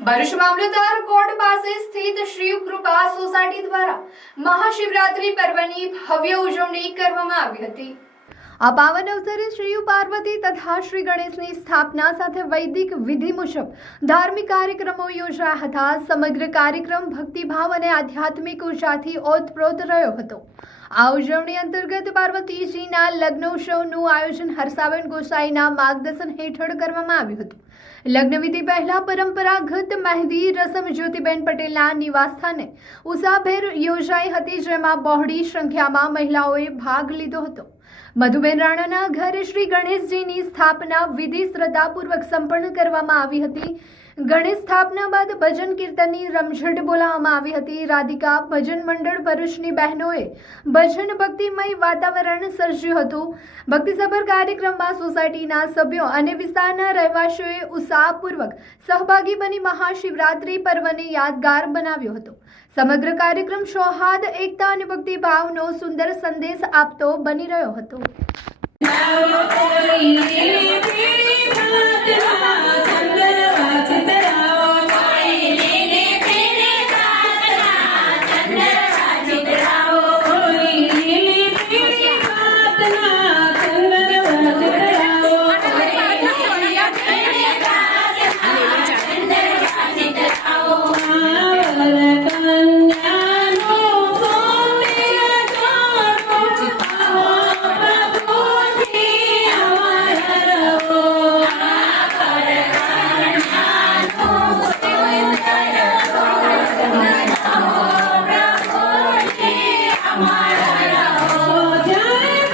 ભરૂચ મામલતદાર court પાસે સ્થિત શ્રી કૃપા society દ્વારા મહાશિવરાત્રી પર્વની ભવ્ય ઉજવણી કરવામાં આવી હતી। આ પાવન અવસરે શ્રી પાર્વતી તથા શ્રી ગણેશની સ્થાપના સાથે વૈદિક વિધિ મુજબ ધાર્મિક કાર્યક્રમો યોજાયા હતા। સમગ્ર કાર્યક્રમ ભક્તિભાવ અને આધ્યાત્મિક ઉર્જાથી ઓતપ્રોત રહ્યો હતો। આ ઉજવણી અંતર્ગત પાર્વતીજીના લગ્નોત્સવનું આયોજન હર્ષાબેન ગોસાઈના માર્ગદર્શન હેઠળ કરવામાં આવ્યું હતું। લગ્ન વિધિ પહેલા પરંપરાગત મહેંદી રસમ જ્યોતિબેન પટેલના નિવાસસ્થાને ઉષાભેર યોજાઈ હતી, જેમાં બહોળી સંખ્યામાં મહિલાઓએ ભાગ લીધો હતો। મધુબેન રાણાના ઘરે શ્રી ગણેશજીની સ્થાપના વિધિ શ્રદ્ધાપૂર્વક સંપન્ન કરવામાં આવી હતી। ગણેશ સ્થાપના બાદ ભજન કીર્તનની રમઝટ બોલાવવામાં આવી હતી। રાધિકા ભજન મંડળ ભરૂચની બહેનોએ ભજન ભક્તિમય વાતાવરણ સર્જ્યું હતું। ભક્તિસભર કાર્યક્રમમાં સોસાયટીના સભ્યો અને વિસ્તારના રહેવાસીઓએ ઉત્સાહપૂર્વક સહભાગી બની મહાશિવરાત્રી પર્વને યાદગાર બનાવ્યો હતો। સમગ્ર કાર્યક્રમ સૌહાર્દ, એકતા અને ભક્તિભાવનો સુંદર સંદેશ આપતો બની રહ્યો હતો।